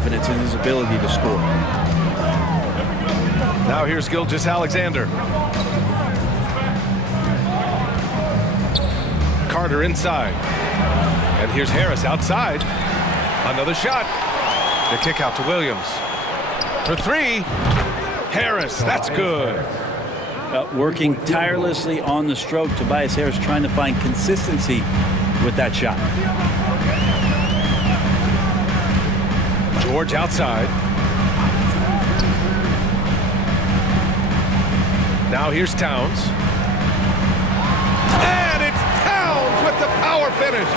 confidence in his ability to score. Now here's Gilgeous-Alexander. Carter inside. And here's Harris outside. Another shot. The kick out to Williams. For three. Harris, that's good. Working tirelessly on the stroke. Tobias Harris trying to find consistency with that shot. George outside. Now here's Towns. And it's Towns with the power finish.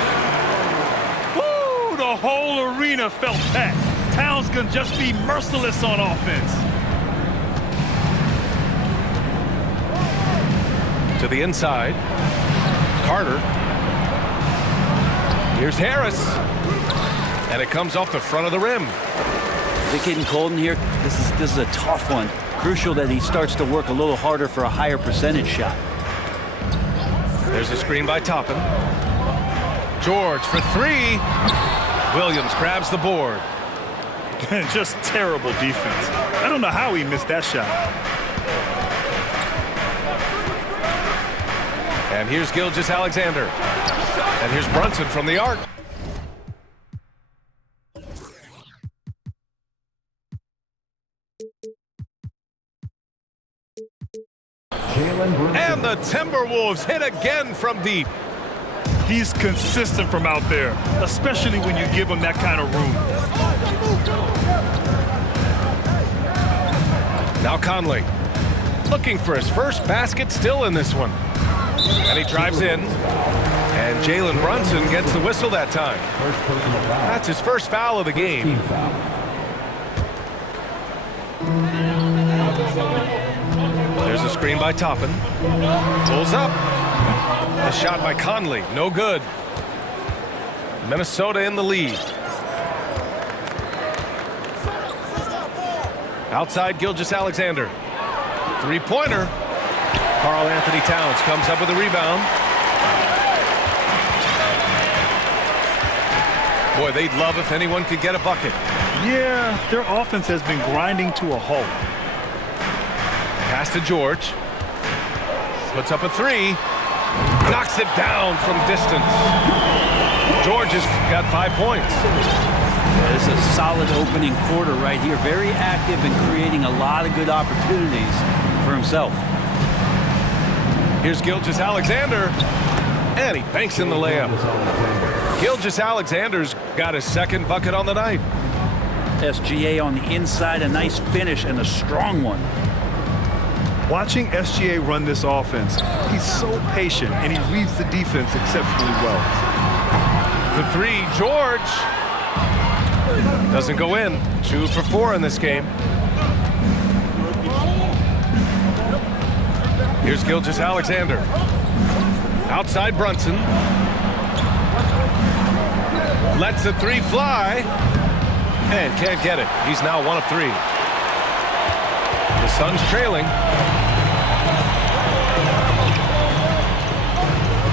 Woo! The whole arena felt that. Towns can just be merciless on offense. To the inside. Carter. Here's Harris. And it comes off the front of the rim. Is it getting cold in here? This is a tough one. Crucial that he starts to work a little harder for a higher percentage shot. There's a screen by Toppin. George for three. Williams grabs the board. Just terrible defense. I don't know how he missed that shot. And here's Gilgeous-Alexander. And here's Brunson from the arc. And the Timberwolves hit again from deep. He's consistent from out there, especially when you give him that kind of room. Now Conley looking for his first basket still in this one. And he drives in. And Jalen Brunson gets the whistle that time. That's his first foul of the game. There's a screen by Toppin. Pulls up. The shot by Conley, no good. Minnesota in the lead. Outside Gilgeous-Alexander. Three-pointer. Karl Anthony Towns comes up with a rebound. Boy, they'd love if anyone could get a bucket. Yeah, their offense has been grinding to a halt. Pass to George. Puts up a three. Knocks it down from distance. George has got 5 points. Yeah, this is a solid opening quarter right here. Very active and creating a lot of good opportunities for himself. Here's Gilgeous-Alexander. And he banks in the layup. Gilgeous-Alexander's got his second bucket on the night. SGA on the inside, a nice finish and a strong one. Watching SGA run this offense, he's so patient and he reads the defense exceptionally well. The three, George. Doesn't go in. 2 for 4 in this game. Here's Gilgeous-Alexander. Outside Brunson. Lets the three fly. And can't get it. He's now 1 of 3. The Suns trailing.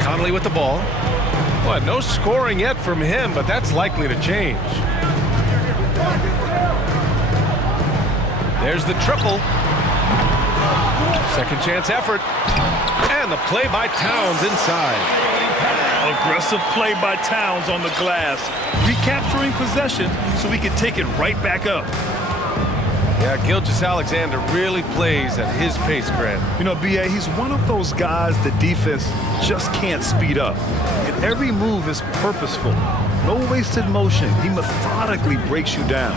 Conley with the ball. Boy, no scoring yet from him, but that's likely to change. There's the triple. Second chance effort. And the play by Towns inside. Aggressive play by Towns on the glass, recapturing possession so he can take it right back up. Yeah, Gilgeous-Alexander really plays at his pace, Grant. You know, B.A., he's one of those guys the defense just can't speed up. And every move is purposeful. No wasted motion. He methodically breaks you down.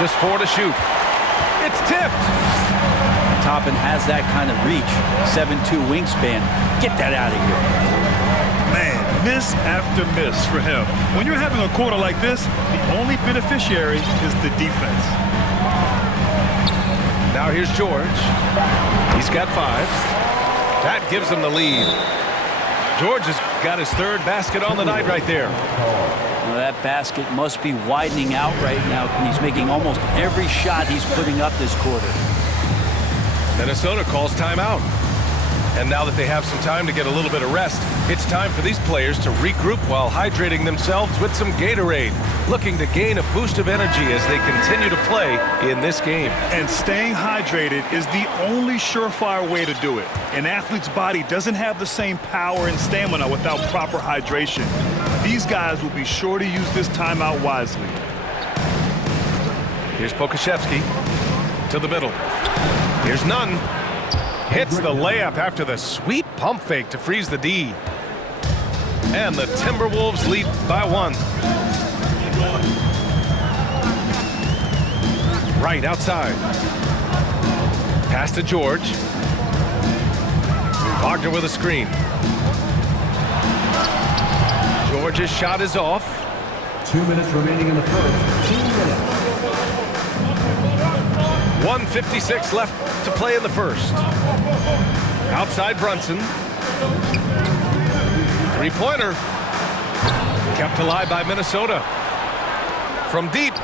Just 4 to shoot. It's tipped. Toppin has that kind of reach. 7'2" wingspan. Get that out of here. Man, miss after miss for him. When you're having a quarter like this, the only beneficiary is the defense. Now here's George. He's got 5. That gives him the lead. George has got his 3rd basket on the night right there. Well, that basket must be widening out right now. He's making almost every shot he's putting up this quarter. Minnesota calls timeout. And now that they have some time to get a little bit of rest, it's time for these players to regroup while hydrating themselves with some Gatorade, looking to gain a boost of energy as they continue to play in this game. And staying hydrated is the only surefire way to do it. An athlete's body doesn't have the same power and stamina without proper hydration. These guys will be sure to use this timeout wisely. Here's Pokashevsky to the middle. Here's Nunn. Hits the layup after the sweet pump fake to freeze the D. And the Timberwolves lead by 1. Right outside. Pass to George. Wagner with a screen. George's shot is off. 2 minutes remaining in the first. 2 minutes. 1:56 left to play in the first. Outside Brunson. Three-pointer. Kept alive by Minnesota. From deep.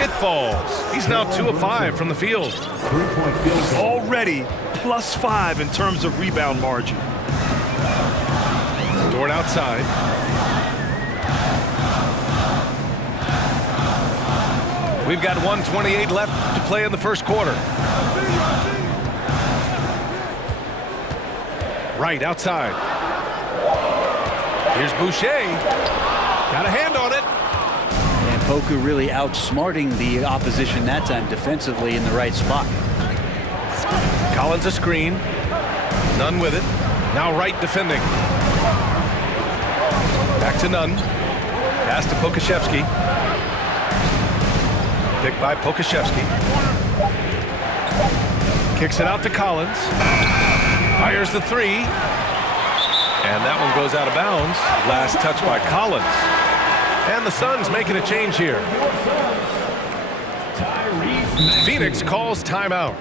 It falls. He's now 2 of 5 from the field. 3-point field goal. Already +5 in terms of rebound margin. Dort outside. We've got 1:28 left to play in the first quarter. Right outside. Here's Boucher. Got a hand on it. And Poku really outsmarting the opposition that time defensively in the right spot. Collins a screen. Nunn with it. Now right defending. Back to Nunn. Pass to Pokashevsky. Picked by Pokashevsky. Kicks it out to Collins. Fires the three. And that one goes out of bounds. Last touch by Collins. And the Suns making a change here. Phoenix calls timeout.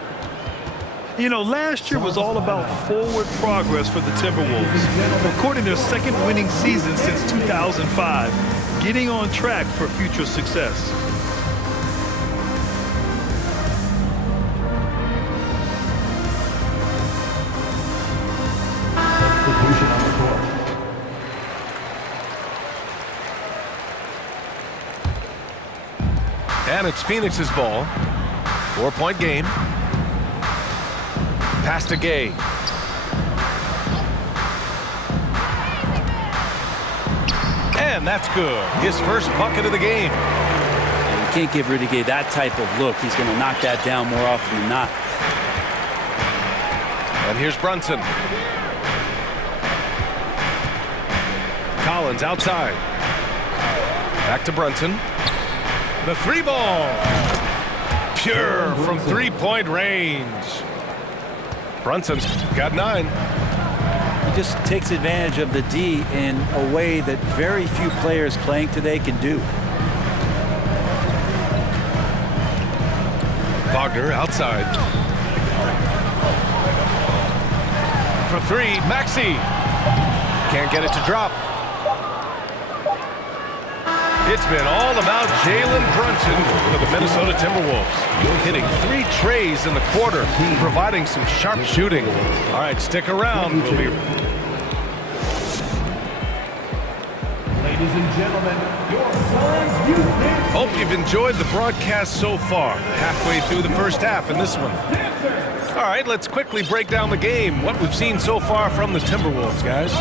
You know, last year was all about forward progress for the Timberwolves. Recording their second winning season since 2005. Getting on track for future success. Substitution on the court. And it's Phoenix's ball. 4-point game. Pass to Gay. And that's good. His first bucket of the game. You can't give Rudy Gay that type of look. He's going to knock that down more often than not. And here's Brunson. Collins outside. Back to Brunson. The three ball. Pure from three-point range. Brunson's got 9. He just takes advantage of the D in a way that very few players playing today can do. Wagner outside. For 3, Maxey. Can't get it to drop. It's been all about Jalen Brunson for the Minnesota Timberwolves. Hitting 3 trays in the quarter, providing some sharp shooting. All right, stick around. We'll be... Ladies and gentlemen, your Suns Youth. Hope you've enjoyed the broadcast so far. Halfway through the first half in this one. All right, let's quickly break down the game. What we've seen so far from the Timberwolves, guys.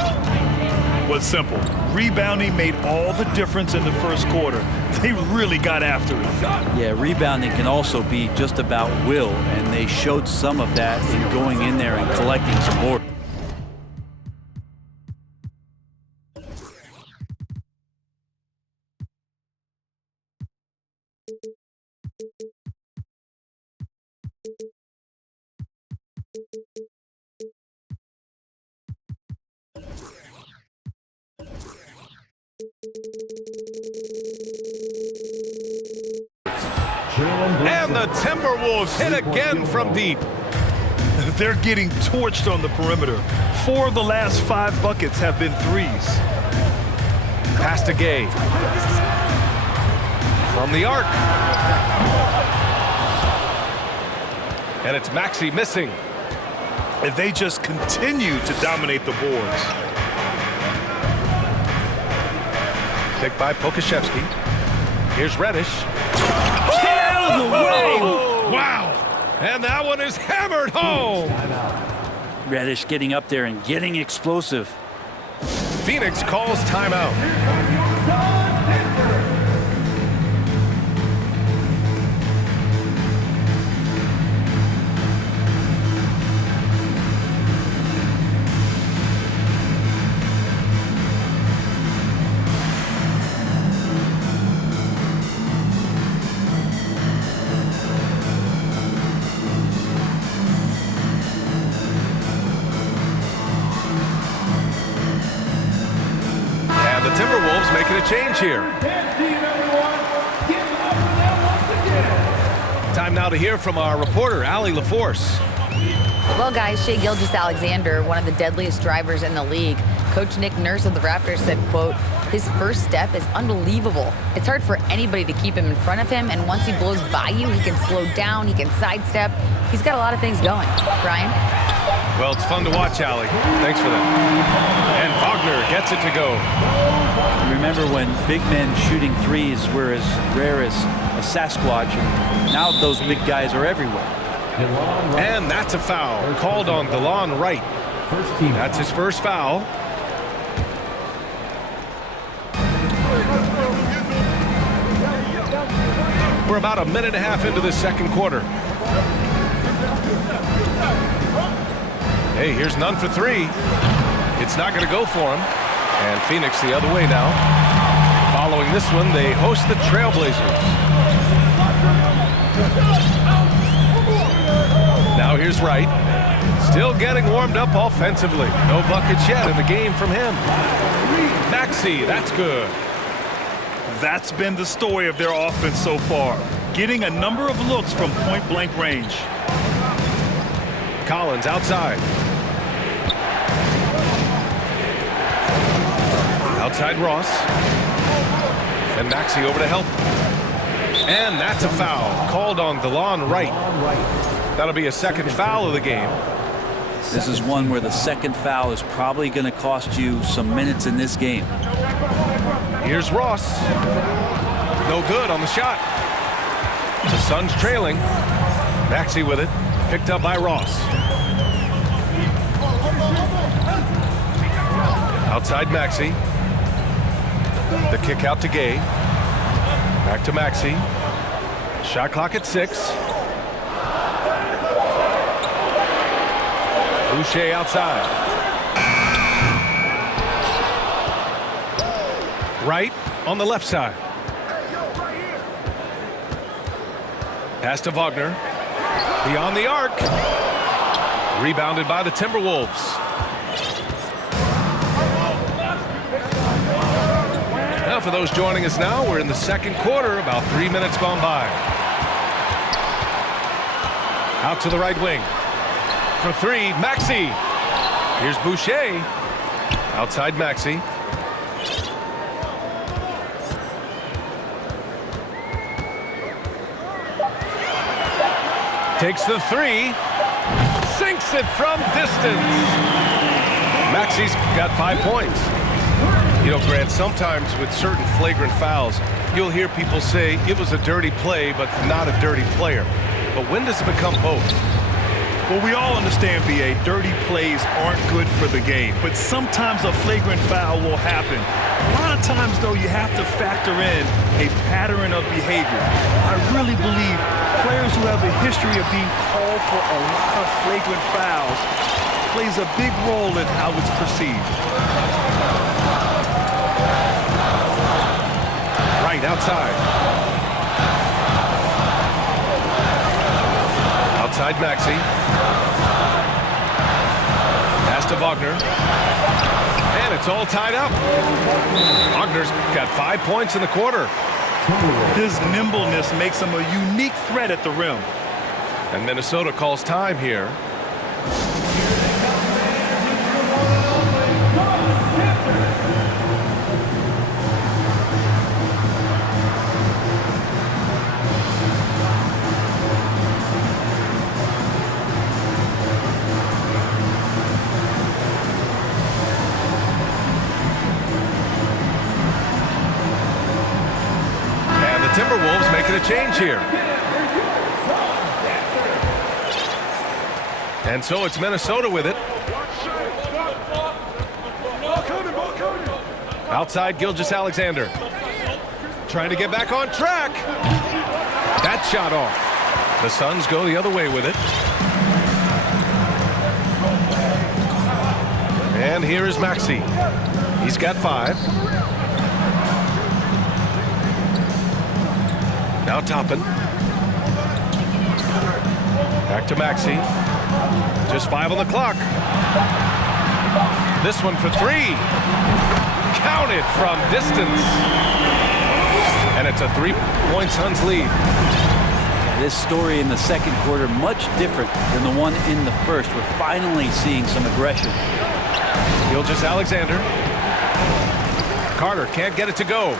Was simple. Rebounding made all the difference in the first quarter. They really got after it. Yeah, rebounding can also be just about will, and they showed some of that in going in there and collecting some more. And the Timberwolves hit again from deep. They're getting torched on the perimeter. 4 of the last 5 buckets have been threes. Pass to Gay. From the arc. And it's Maxey missing. if they just continue to dominate the boards. Picked by Pokashevsky. Here's Reddish. Get out of the way! Wow! And that one is hammered home. Reddish getting up there and getting explosive. Phoenix calls timeout. Timberwolves making a change here. Time now to hear from our reporter, Allie LaForce. Well, guys, Shai Gilgeous-Alexander, one of the deadliest drivers in the league. Coach Nick Nurse of the Raptors said, quote, "His first step is unbelievable. It's hard for anybody to keep him in front of him, and once he blows by you, he can slow down, he can sidestep. He's got a lot of things going." Brian? Well, it's fun to watch, Allie. Thanks for that. And Wagner gets it to go. Remember when big men shooting threes were as rare as a Sasquatch, and now those big guys are everywhere. And that's a foul called on DeLon Wright. That's his first foul. We're about a minute and a half into this second quarter. Hey, here's none for three. It's not going to go for him. And Phoenix the other way now. Following this one, they host the Trailblazers. Now here's Wright. Still getting warmed up offensively. No buckets yet in the game from him. Maxey, that's good. That's been the story of their offense so far. Getting a number of looks from point-blank range. Collins outside. Outside Ross. And Maxey over to help. And that's a foul called on DeLon Wright. That'll be a second foul of the game. This is one where the second foul is probably going to cost you some minutes in this game. Here's Ross. No good on the shot. The Suns trailing. Maxey with it. Picked up by Ross. Outside Maxey. The kick out to Gay. Back to Maxey. Shot clock at 6. Boucher outside. Wright on the left side. Pass to Wagner. Beyond the arc. Rebounded by the Timberwolves. Now for those joining us now, we're in the second quarter, about 3 minutes gone by. Out to the right wing. For three, Maxey. Here's Boucher. Outside Maxey. Takes the three. Sinks it from distance. Maxey's got 5 points. You know, Grant, sometimes with certain flagrant fouls, you'll hear people say it was a dirty play, but not a dirty player. But when does it become both? Well, we all understand, B.A., dirty plays aren't good for the game, but sometimes a flagrant foul will happen. A lot of times, though, you have to factor in a pattern of behavior. I really believe players who have a history of being called for a lot of flagrant fouls plays a big role in how it's perceived. Right outside. Outside Maxey. Pass to Wagner. And it's all tied up. Wagner's got 5 points in the quarter. His nimbleness makes him a unique threat at the rim. And Minnesota calls time here. Timberwolves making a change here. And so it's Minnesota with it. Outside Gilgeous-Alexander. Trying to get back on track. That shot off. The Suns go the other way with it. And here is Maxey. He's got 5. Now Toppin. Back to Maxey. Just 5 on the clock. This one for 3. Counted from distance. And it's a 3-point Suns lead. This story in the second quarter much different than the one in the first. We're finally seeing some aggression. Gilgeous-Alexander. Carter can't get it to go.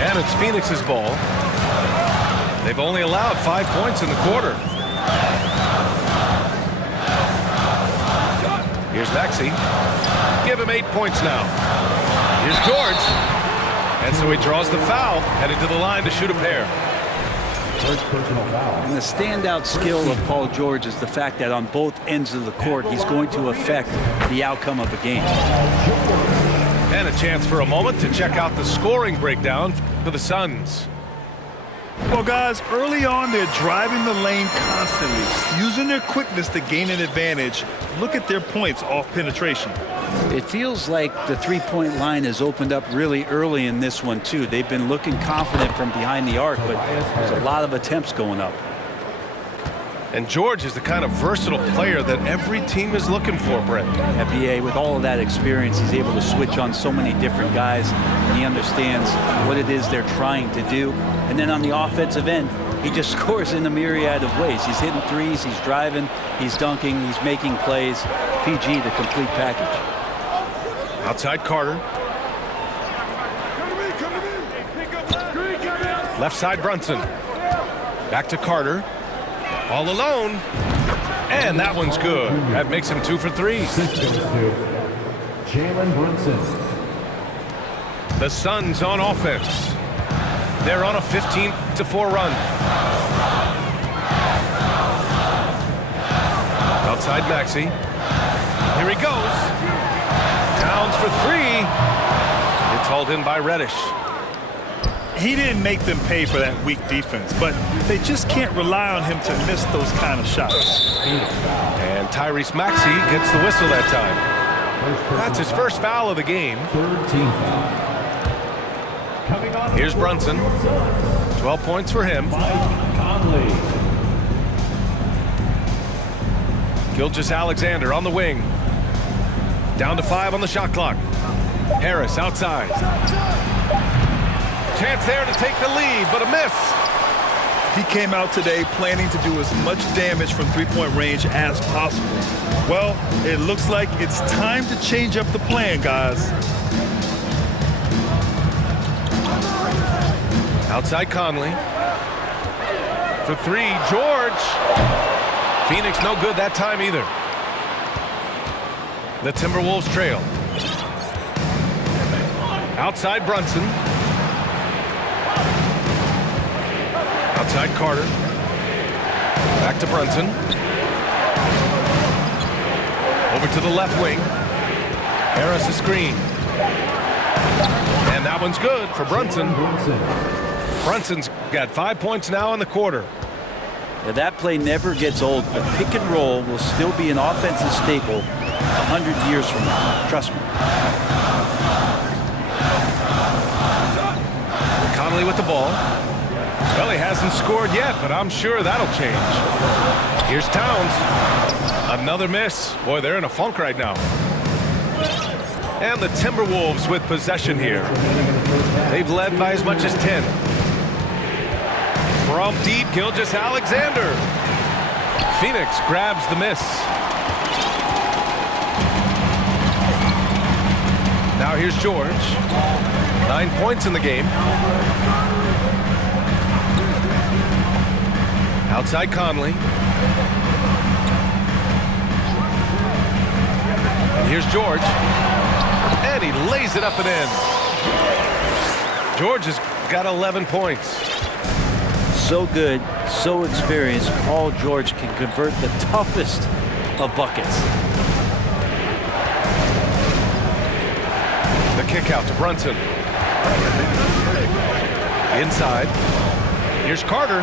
And it's Phoenix's ball. They've only allowed 5 points in the quarter. Here's Maxey. Give him 8 points now. Here's George. And so he draws the foul, headed to the line to shoot a pair. First personal foul. And the standout skill of Paul George is the fact that on both ends of the court, he's going to affect the outcome of the game. And a chance for a moment to check out the scoring breakdown for the Suns. Well, guys, early on, they're driving the lane constantly, using their quickness to gain an advantage. Look at their points off penetration. It feels like the three-point line has opened up really early in this one, too. They've been looking confident from behind the arc, but there's a lot of attempts going up. And George is the kind of versatile player that every team is looking for, Brent. FBA, with all of that experience, he's able to switch on so many different guys, and he understands what it is they're trying to do. And then on the offensive end, he just scores in a myriad of ways. He's hitting threes, he's driving, he's dunking, he's making plays. PG, the complete package. Outside Carter. Left side Brunson. Back to Carter. All alone. And that one's good. That makes him 2 for 3. This goes to Jalen Brunson. The Suns on offense. They're on a 15-4 run. Outside Maxey. Here he goes. Towns for 3. It's hauled in by Reddish. He didn't make them pay for that weak defense, but they just can't rely on him to miss those kind of shots. And Tyrese Maxey gets the whistle that time. That's his first foul of the game. Third team foul. Coming on. Here's Brunson. 12 points for him. Mike Conley. Gilgeous-Alexander on the wing. Down to 5 on the shot clock. Harris outside. Chance there to take the lead, but a miss. He came out today planning to do as much damage from three-point range as possible. Well, it looks like it's time to change up the plan, guys. Outside Conley. For 3, George. Phoenix no good that time either. The Timberwolves trail. Outside Brunson. Outside Carter. Back to Brunson. Over to the left wing. Harris a screen. And that one's good for Brunson. Brunson's got 5 points now in the quarter. Now, that play never gets old, but pick and roll will still be an offensive staple 100 years from now. Trust me. Conley with the ball. Well, he hasn't scored yet, but I'm sure that'll change. Here's Towns. Another miss. Boy, they're in a funk right now. And the Timberwolves with possession here. They've led by as much as 10. From deep, Gilgeous-Alexander. Phoenix grabs the miss. Now here's George. 9 points in the game. Outside Conley. And here's George. And he lays it up and in. George has got 11 points. So good, so experienced. Paul George can convert the toughest of buckets. The kick out to Brunson. Inside. Here's Carter.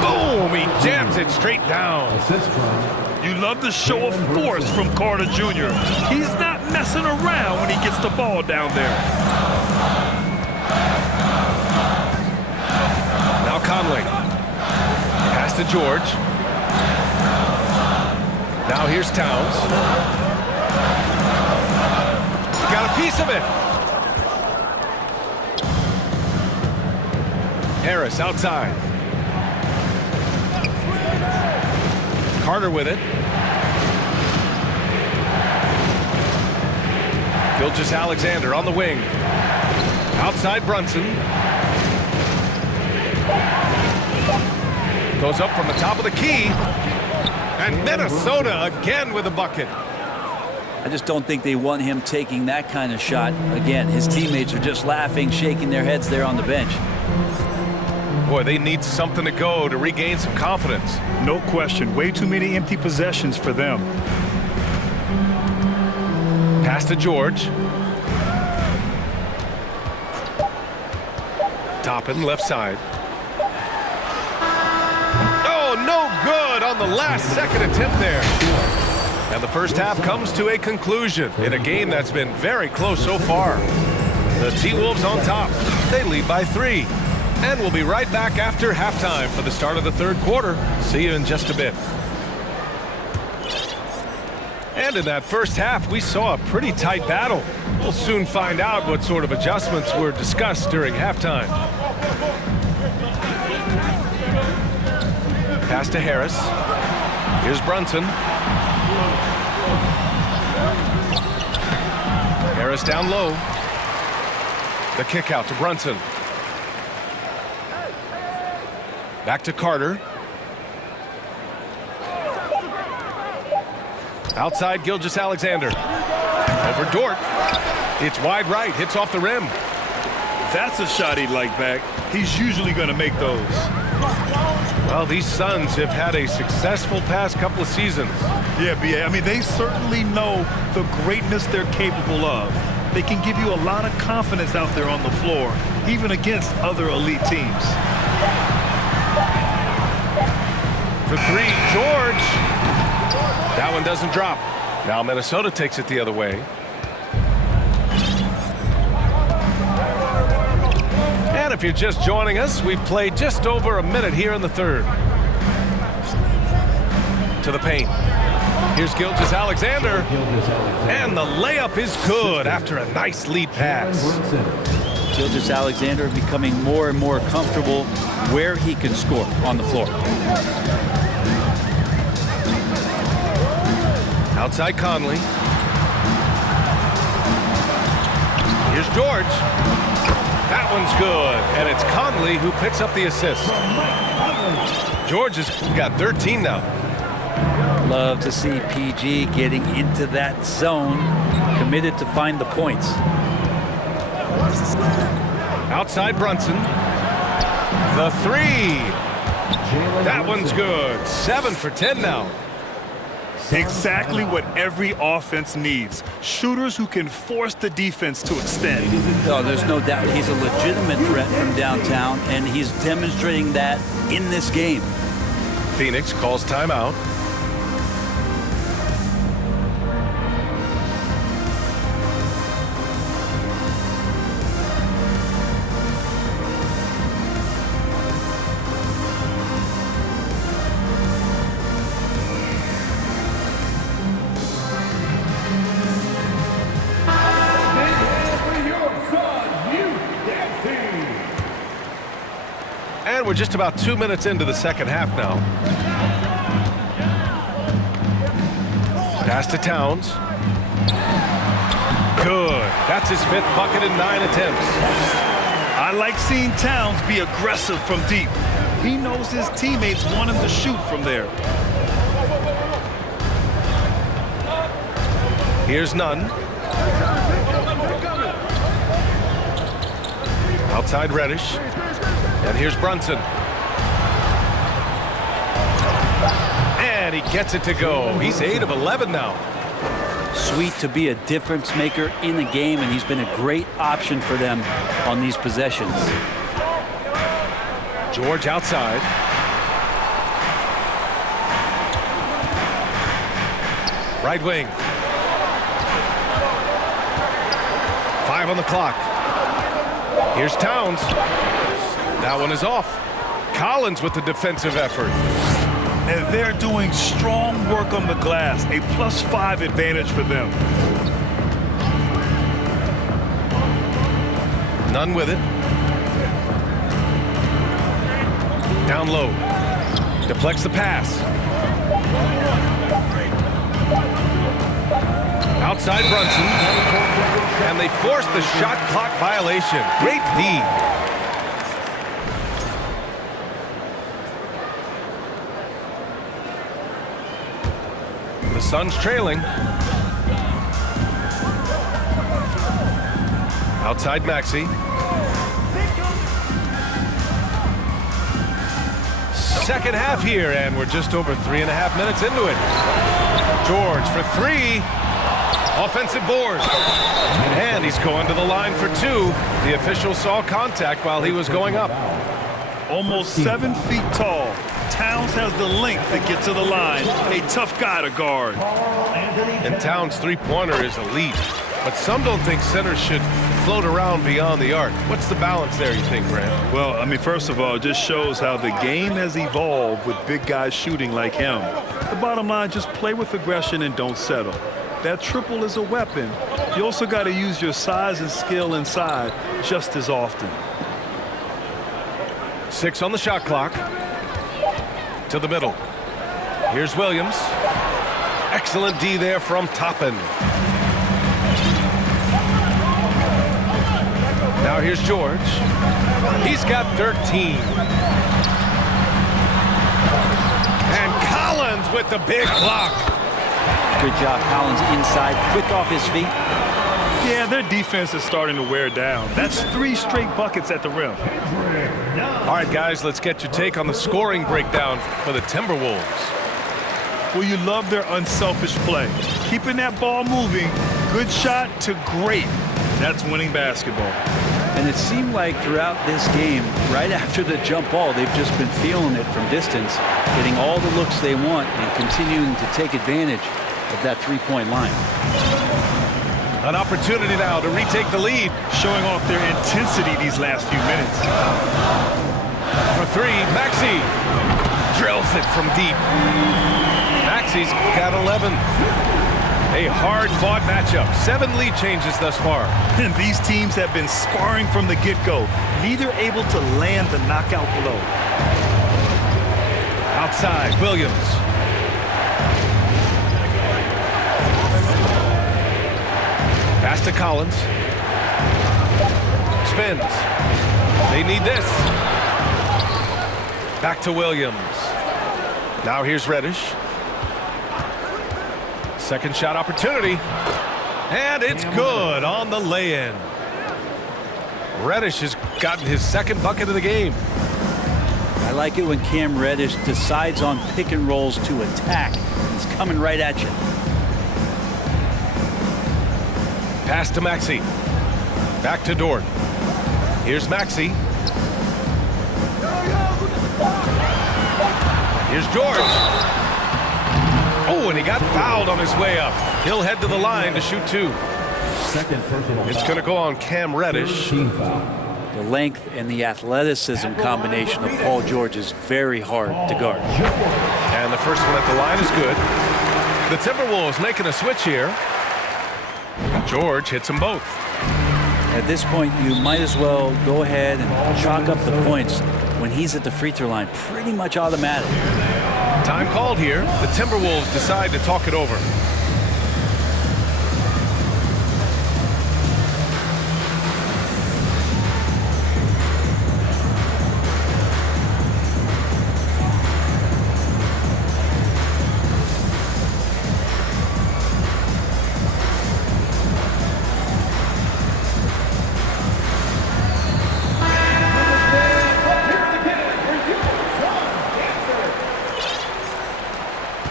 Boom! He jams it straight down. Assist from You love the show of force from Carter Jr. He's not messing around when he gets the ball down there. Now Conley. Pass to George. Now here's Towns. Got a piece of it. Harris outside. Carter with it. Gilgeous-Alexander on the wing. Outside Brunson. Goes up from the top of the key. And Minnesota again with a bucket. I just don't think they want him taking that kind of shot. Again, his teammates are just laughing, shaking their heads there on the bench. Boy, they need something to go to regain some confidence. No question. Way too many empty possessions for them. Pass to George. Toppin, left side. Oh, no good on the last second attempt there. And the first half comes to a conclusion in a game that's been very close so far. The T-Wolves on top. They lead by 3. And we'll be right back after halftime for the start of the third quarter. See you in just a bit. And in that first half, we saw a pretty tight battle. We'll soon find out what sort of adjustments were discussed during halftime. Pass to Harris. Here's Brunson. Harris down low. The kick out to Brunson. Back to Carter. Outside Gilgeous-Alexander. Over Dort. It's wide right. Hits off the rim. That's a shot he'd like back. He's usually going to make those. Well, these Suns have had a successful past couple of seasons. Yeah, B.A. I mean, they certainly know the greatness they're capable of. They can give you a lot of confidence out there on the floor, even against other elite teams. For 3, George. That one doesn't drop. Now Minnesota takes it the other way. And if you're just joining us, we've played just over a minute here in the third. To the paint. Here's Gilgeous-Alexander. And the layup is good after a nice lead pass. Gilgeous-Alexander becoming more and more comfortable where he can score on the floor. Outside Conley. Here's George. That one's good. And it's Conley who picks up the assist. George has got 13 now. Love to see PG getting into that zone, committed to find the points. Outside Brunson. The 3. That one's good. 7 for 10 now. Exactly what every offense needs. Shooters who can force the defense to extend. Oh, there's no doubt he's a legitimate threat from downtown, and he's demonstrating that in this game. Phoenix calls timeout. And we're just about 2 minutes into the second half now. Pass to Towns. Good. That's his 5th bucket in 9 attempts. I like seeing Towns be aggressive from deep. He knows his teammates want him to shoot from there. Here's Nunn. Outside Reddish. And here's Brunson. And he gets it to go. He's 8 of 11 now. Sweet to be a difference maker in the game, and he's been a great option for them on these possessions. George outside. Right wing. 5 on the clock. Here's Towns. That one is off. Collins with the defensive effort. And they're doing strong work on the glass, a +5 advantage for them. None with it. Down low. Deflects the pass. Outside Brunson. And they force the shot clock violation. Great D. The Suns trailing. Outside Maxey. Second half here, and we're just over 3.5 minutes into it. George for 3. Offensive board. And he's going to the line for 2. The official saw contact while he was going up. Almost 7 feet tall. Towns has the length to get to the line. A tough guy to guard. And Towns' three-pointer is elite. But some don't think centers should float around beyond the arc. What's the balance there, you think, Grant? Well, I mean, first of all, it just shows how the game has evolved with big guys shooting like him. The bottom line, just play with aggression and don't settle. That triple is a weapon. You also got to use your size and skill inside just as often. 6 on the shot clock. To the middle. Here's Williams. Excellent D there from Toppin. Now here's George. He's got 13. And Collins with the big block. Good job, Collins inside, quick off his feet. Yeah, their defense is starting to wear down. That's 3 straight buckets at the rim. All right, guys, let's get your take on the scoring breakdown for the Timberwolves. Well, you love their unselfish play. Keeping that ball moving, good shot to great. That's winning basketball. And it seemed like throughout this game, right after the jump ball, they've just been feeling it from distance, getting all the looks they want and continuing to take advantage of that three-point line. An opportunity now to retake the lead. Showing off their intensity these last few minutes. For 3, Maxey drills it from deep. Maxey's got 11. A hard-fought matchup. 7 lead changes thus far. And these teams have been sparring from the get-go. Neither able to land the knockout blow. Outside, Williams. Pass to Collins. Spins. They need this. Back to Williams. Now here's Reddish. Second shot opportunity. And it's good on the lay-in. Reddish has gotten his second bucket of the game. I like it when Cam Reddish decides on pick and rolls to attack. He's coming right at you. Pass to Maxey. Back to Dort. Here's Maxey. Here's George. Oh, and he got fouled on his way up. He'll head to the line to shoot 2. Second personal It's going to go on Cam Reddish. team foul. The length and the athleticism combination of Paul George is very hard to guard. And the first one at the line is good. The Timberwolves making a switch here. George hits them both. At this point, you might as well go ahead and chalk up the points when he's at the free throw line. Pretty much automatic. Time called here. The Timberwolves decide to talk it over.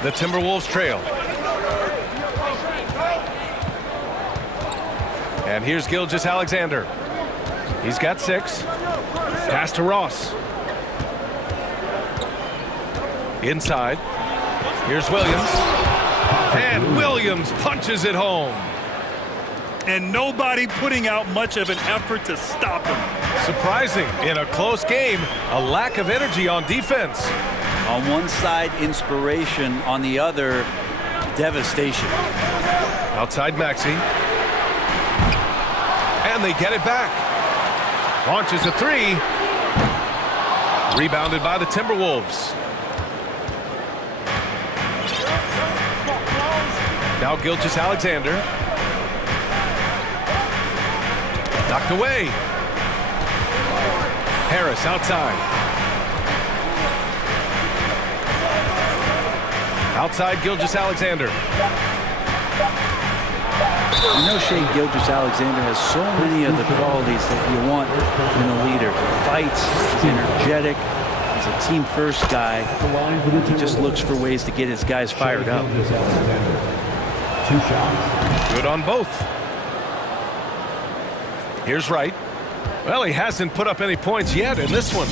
The Timberwolves trail. And here's Gilgeous-Alexander. He's got 6. Pass to Ross. Inside. Here's Williams. And Williams punches it home. And nobody putting out much of an effort to stop him. Surprising in a close game, a lack of energy on defense. On one side, inspiration. On the other, devastation. Outside Maxey. And they get it back. Launches a 3. Rebounded by the Timberwolves. Now Gilgeous-Alexander. Knocked away. Harris outside. Outside Gilgeous-Alexander. You know, Shea Gilgeous-Alexander has so many of the qualities that you want in a leader. He fights, he's energetic, he's a team-first guy. He just looks for ways to get his guys fired up. 2 shots. Good on both. Here's Wright. Well, he hasn't put up any points yet in this one.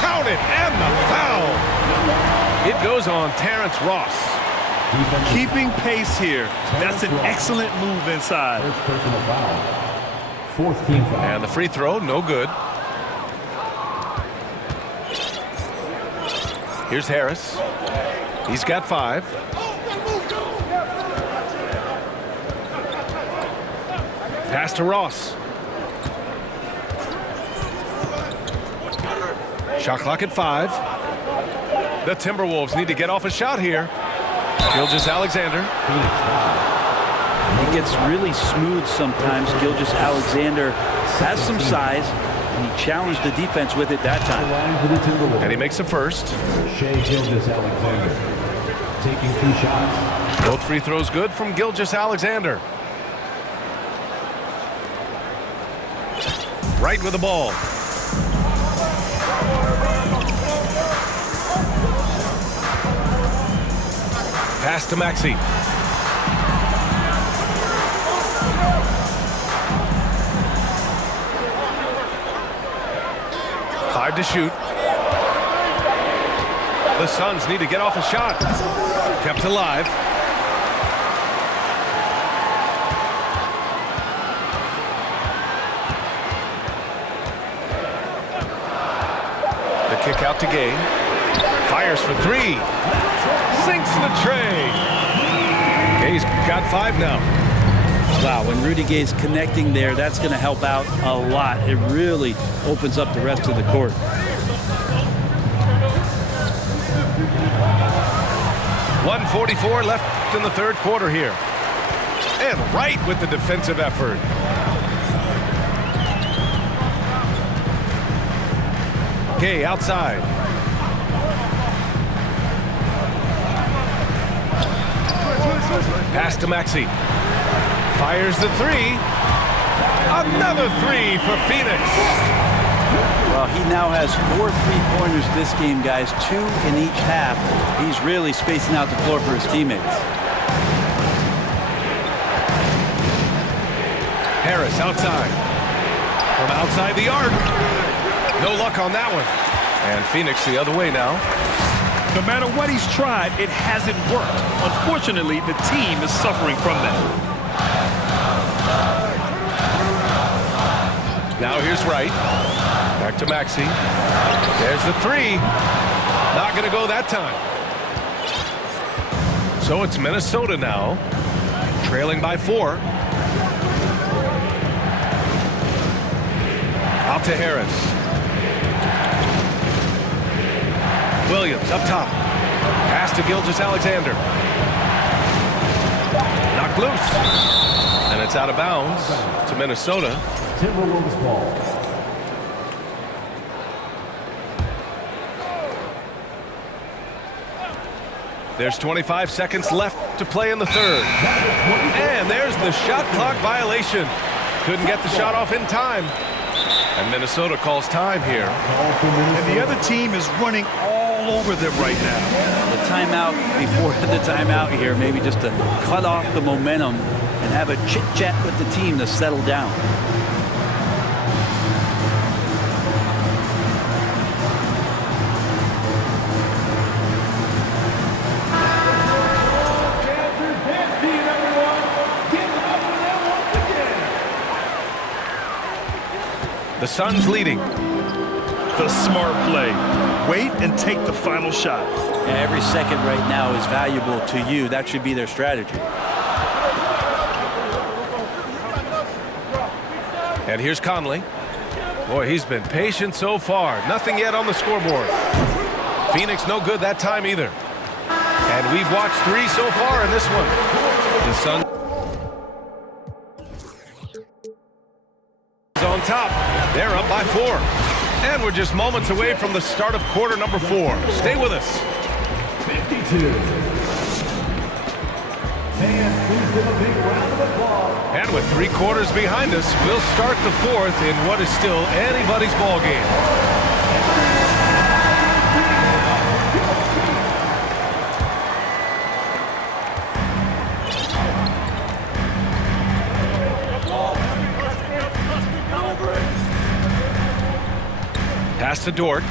Count it, and the foul. It goes on Terrence Ross. Keeping pace here. That's an excellent move inside. First personal foul. 4th team foul. And the free throw, no good. Here's Harris. He's got 5. Pass to Ross. Shot clock at 5. The Timberwolves need to get off a shot here. Gilgeous-Alexander. He gets really smooth sometimes. Gilgeous-Alexander has some size, and he challenged the defense with it that time. And he makes the first. Shea Gilgeous-Alexander taking 2 shots. Both free throws good from Gilgeous-Alexander. Right with the ball. Pass to Maxey. Five to shoot. The Suns need to get off a shot. Kept alive. The kick out to Gay. Fires for 3. Sinks the tray. Gay's got 5 now. Wow, when Rudy Gay's connecting there, that's going to help out a lot. It really opens up the rest of the court. .144 left in the 3rd quarter here. And right with the defensive effort. Gay outside. Pass to Maxey. Fires the 3. Another 3 for Phoenix. Well, he now has 4 3-pointers this game, guys. 2 in each half. He's really spacing out the floor for his teammates. Harris outside. From outside the arc. No luck on that one. And Phoenix the other way now. No matter what he's tried, it hasn't worked. Unfortunately, the team is suffering from that. Now here's Wright. Back to Maxey. There's the 3. Not going to go that time. So it's Minnesota now. Trailing by 4. Out to Harris. Williams up top. Pass to Gilgeous-Alexander. Knocked loose. And it's out of bounds to Minnesota. Timberwolves ball. There's 25 seconds left to play in the 3rd. And there's the shot clock violation. Couldn't get the shot off in time. And Minnesota calls time here. And the other team is running all over them right now. The timeout before the timeout here, maybe just to cut off the momentum and have a chit-chat with the team to settle down. The Suns leading. The smart play. Wait and take the final shot. Yeah, every second right now is valuable to you. That should be their strategy. And here's Conley. Boy, he's been patient so far. Nothing yet on the scoreboard. Phoenix no good that time either. And we've watched 3 so far in this one. The Suns on top. They're up by 4. And we're just moments away from the start of quarter number 4. Stay with us. 52. And please give a big round of applause. And with 3 quarters behind us, we'll start the 4th in what is still anybody's ball game. Pass to Dort.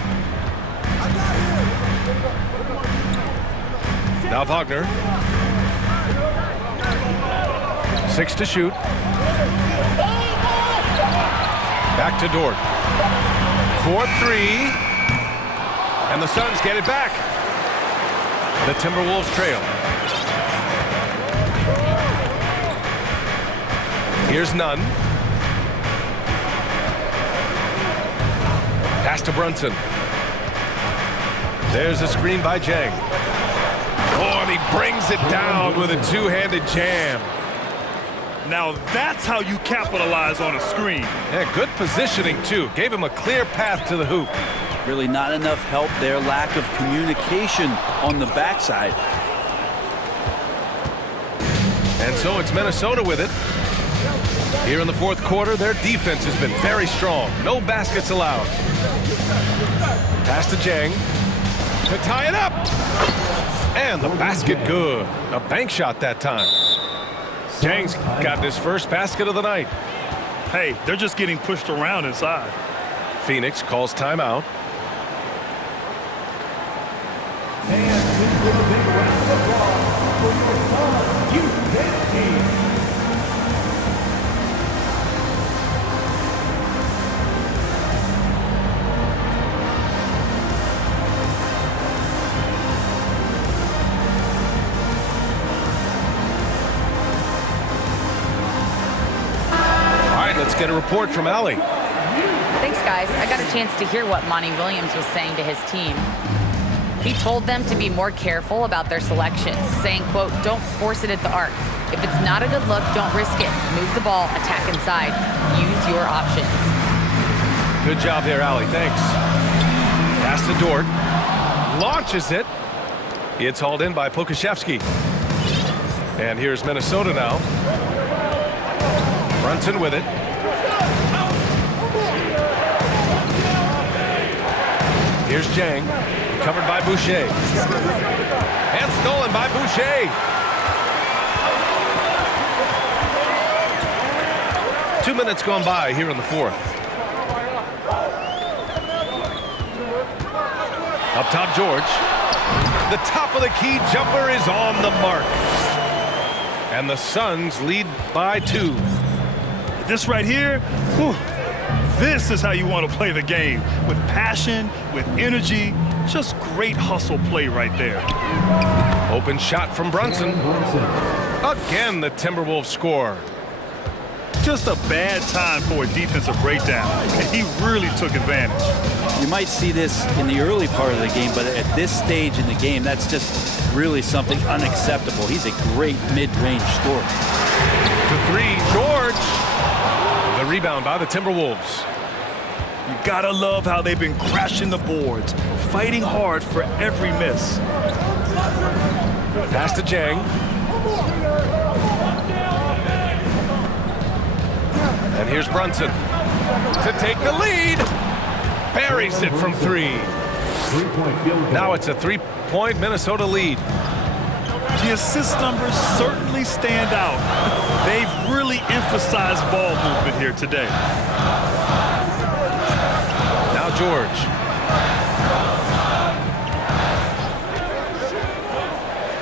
Now Wagner. 6 to shoot. Back to Dort. 4-3. And the Suns get it back. The Timberwolves trail. Here's Nunn. Pass to Brunson. There's a screen by Jang. Oh, and he brings it down with a two-handed jam. Now that's how you capitalize on a screen. Yeah, good positioning, too. Gave him a clear path to the hoop. Really not enough help there. Lack of communication on the backside. And so it's Minnesota with it. Here in the 4th quarter, their defense has been very strong. No baskets allowed. Pass to Jang to tie it up. And the basket good. A bank shot that time. Jang's got his first basket of the night. Hey, they're just getting pushed around inside. Phoenix calls timeout. And please give a big round of applause for your Suns youth team. Let's get a report from Allie. Thanks, guys. I got a chance to hear what Monty Williams was saying to his team. He told them to be more careful about their selections, saying, quote, don't force it at the arc. If it's not a good look, don't risk it. Move the ball, attack inside. Use your options. Good job there, Allie. Thanks. Pass to Dort. Launches it. It's hauled in by Pokashevsky. And here's Minnesota now. Brunson with it. Here's Jang, covered by Boucher. And stolen by Boucher. 2 minutes gone by here in the 4th. Up top, George. The top of the key jumper is on the mark. And the Suns lead by 2. This right here, whew, this is how you want to play the game. With passion, with energy, just great hustle play right there. Open shot from Brunson. Again, the Timberwolves score. Just a bad time for a defensive breakdown, and he really took advantage. You might see this in the early part of the game, but at this stage in the game, that's just really something unacceptable. He's a great mid-range scorer. To 3, George. The rebound by the Timberwolves. You gotta love how they've been crashing the boards, fighting hard for every miss. Pass to Jang. And here's Brunson. to take the lead. Buries it from 3. Three-point field goal. Now it's a 3-point Minnesota lead. The assist numbers certainly stand out. They've really emphasized ball movement here today. Now George.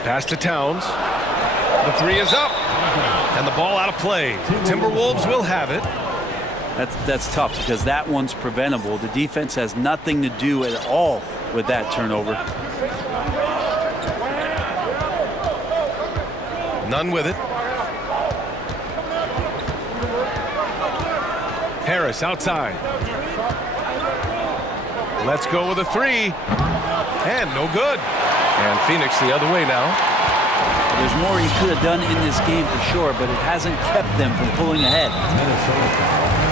Pass to Towns. The 3 is up. And the ball out of play. Timberwolves will have it. That's tough because that one's preventable. The defense has nothing to do at all with that turnover. None with it. Harris outside. Let's go with a 3. And no good. And Phoenix the other way now. There's more he could have done in this game for sure, but it hasn't kept them from pulling ahead.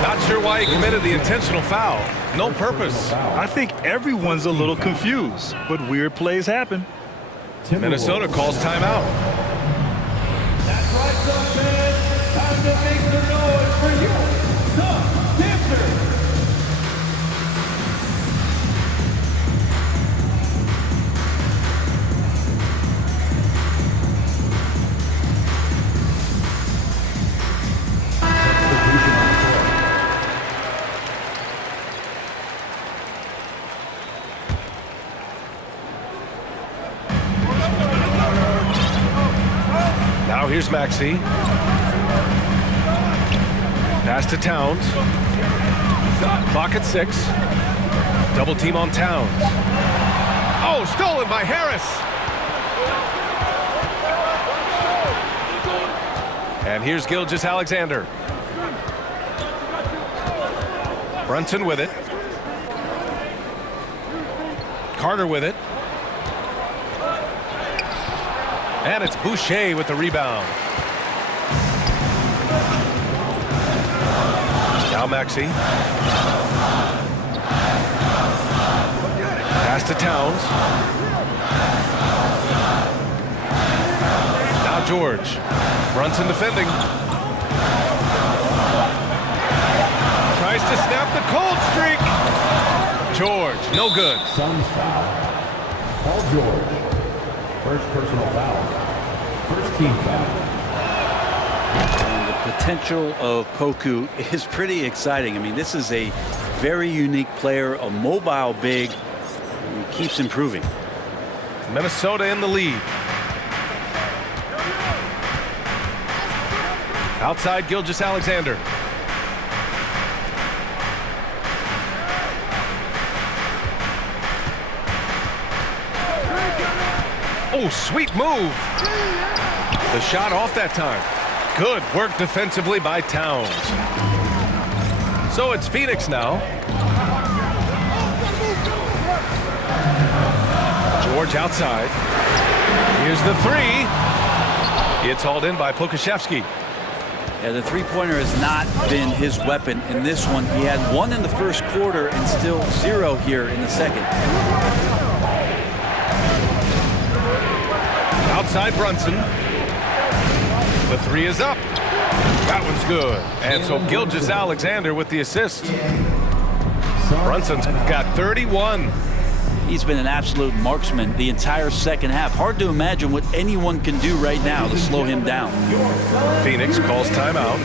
Not sure why he committed the intentional foul. No purpose. I think everyone's a little confused, but weird plays happen. Minnesota calls timeout. That's right, Suns fans. Time to make some noise for your Suns dancers. Now here's Maxey. Pass to Towns. Clock at 6. Double team on Towns. Oh, stolen by Harris. And here's Gilgeous-Alexander. Brunson with it. Carter with it. And it's Boucher with the rebound. Now Maxey. Pass to Towns. Now George. Brunson defending. Tries to snap the cold streak. George, no good. Suns foul. Paul George. First personal foul. First team foul. And the potential of Poku is pretty exciting. I mean, this is a very unique player, a mobile big. He keeps improving. Minnesota in the lead. Outside Gilgeous-Alexander. Oh, sweet move. The shot off that time. Good work defensively by Towns. So it's Phoenix now. George outside. Here's the 3. It's hauled in by Pokusevski. Yeah, the three-pointer has not been his weapon in this one. He had 1 in the first quarter and still 0 here in the second. Outside Brunson. The 3 is up. That one's good. And so Gilgeous-Alexander with the assist. Brunson's got 31. He's been an absolute marksman the entire second half. Hard to imagine what anyone can do right now to slow him down. Phoenix calls timeout.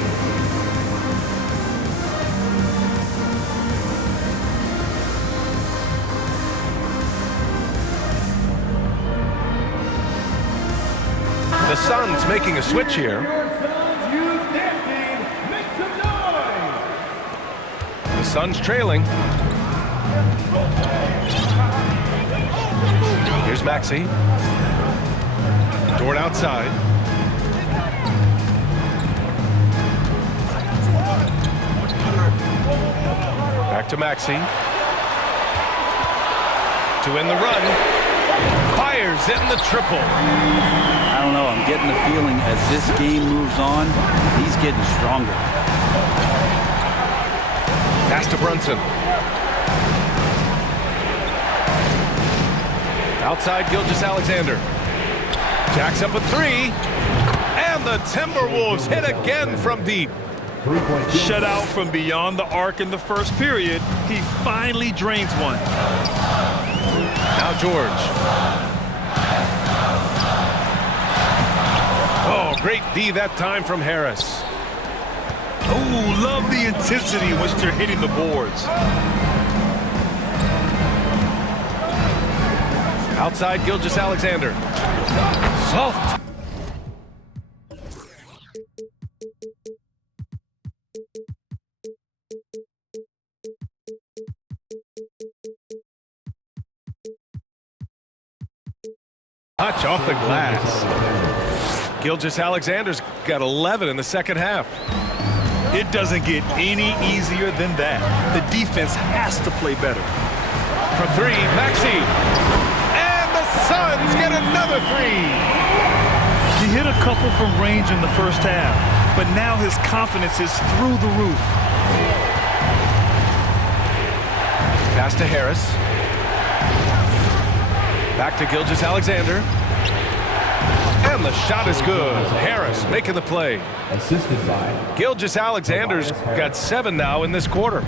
The Suns making a switch here. The Suns trailing. Here's Maxey. Dort outside. Back to Maxey. To win the run. Fires it in the triple. I don't know. I'm getting the feeling as this game moves on, he's getting stronger. Pass to Brunson. Outside Gilgeous-Alexander. Jacks up a 3. And the Timberwolves hit again from deep. Shut out from beyond the arc in the first period, he finally drains one. Now George. Oh, great D that time from Harris. Oh, love the intensity in which they're hitting the boards. Outside Gilgeous-Alexander. Soft. Touch off the glass. Gilgeous-Alexander's got 11 in the second half. It doesn't get any easier than that. The defense has to play better. For three, Maxey. And the Suns get another three. He hit a couple from range in the first half, but now his confidence is through the roof. Pass to Harris. Back to Gilgeous-Alexander. And the shot is good. Harris making the play. Assisted by Gilgeous-Alexander's got 7 now in this quarter.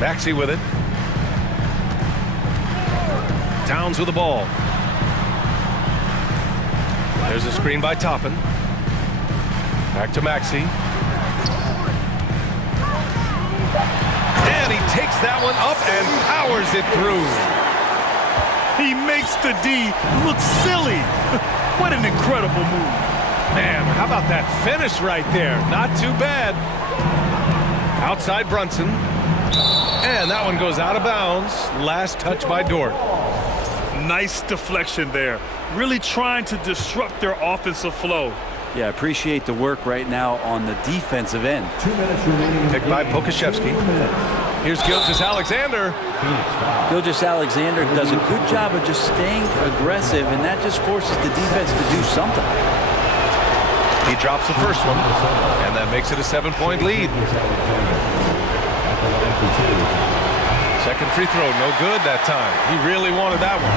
Maxey with it. Towns with the ball. There's a screen by Toppin. Back to Maxey. And he takes that one up and powers it through. He makes the D look silly. What an incredible move. Man, how about that finish right there? Not too bad. Outside Brunson. And that one goes out of bounds. Last touch by Dort. Nice deflection there. Really trying to disrupt their offensive flow. Yeah, appreciate the work right now on the defensive end. 2 minutes remaining. Picked by Pokashevsky. Here's Gilgeous-Alexander. Gilgeous-Alexander does a good job of just staying aggressive, and that just forces the defense to do something. He drops the first one, and that makes it a 7-point lead. Second free throw, no good that time. He really wanted that one.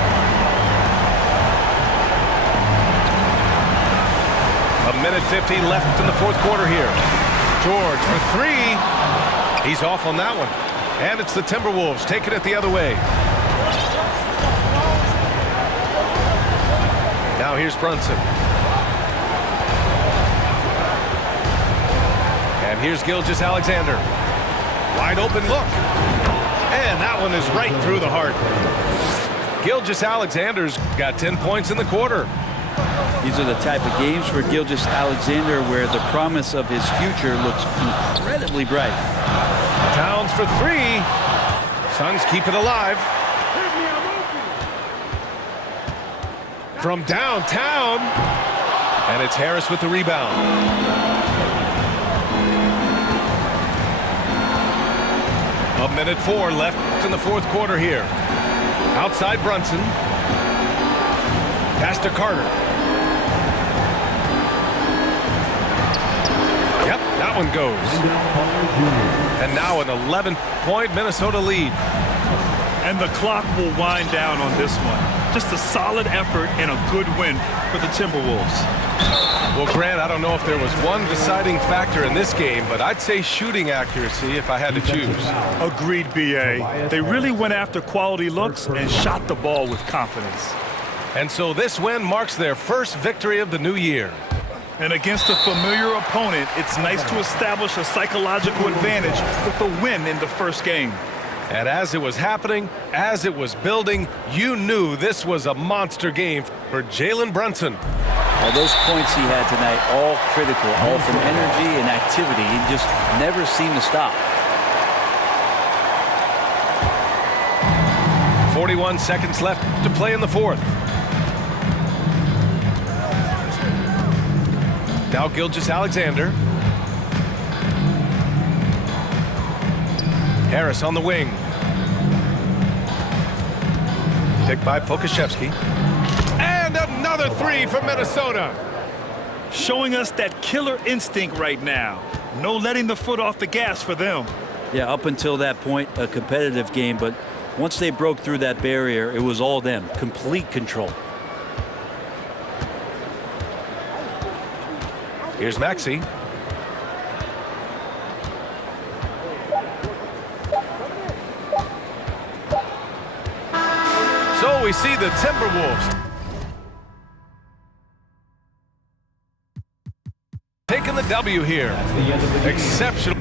A minute 15 left in the fourth quarter here. George for three. He's off on that one. And it's the Timberwolves taking it the other way. Now here's Brunson. And here's Gilgeous-Alexander. Wide open look. And that one is right through the heart. Gilgeous-Alexander's got 10 points in the quarter. These are the type of games for Gilgeous-Alexander where the promise of his future looks incredibly bright. Towns for three. Suns keep it alive. From downtown. And it's Harris with the rebound. A minute 4 left in the fourth quarter here. Outside Brunson. Pass to Carter. Yep, that one goes. And now an 11-point Minnesota lead. And the clock will wind down on this one. Just a solid effort and a good win for the Timberwolves. Well, Grant, I don't know if there was one deciding factor in this game, but I'd say shooting accuracy if I had to choose. Agreed, B.A. They really went after quality looks and shot the ball with confidence. And so this win marks their first victory of the new year. And against a familiar opponent, it's nice to establish a psychological advantage with a win in the first game. And as it was happening, as it was building, you knew this was a monster game for Jalen Brunson. Well, those points he had tonight, all critical, all from energy and activity. He just never seemed to stop. 41 seconds left to play in the fourth. Now Gilgeous-Alexander. Harris on the wing. Picked by Pokashevsky. And another three for Minnesota. Showing us that killer instinct right now. No letting the foot off the gas for them. Yeah, up until that point, a competitive game, but once they broke through that barrier, it was all them. Complete control. Here's Maxey. So we see the Timberwolves taking the W here. Exceptional.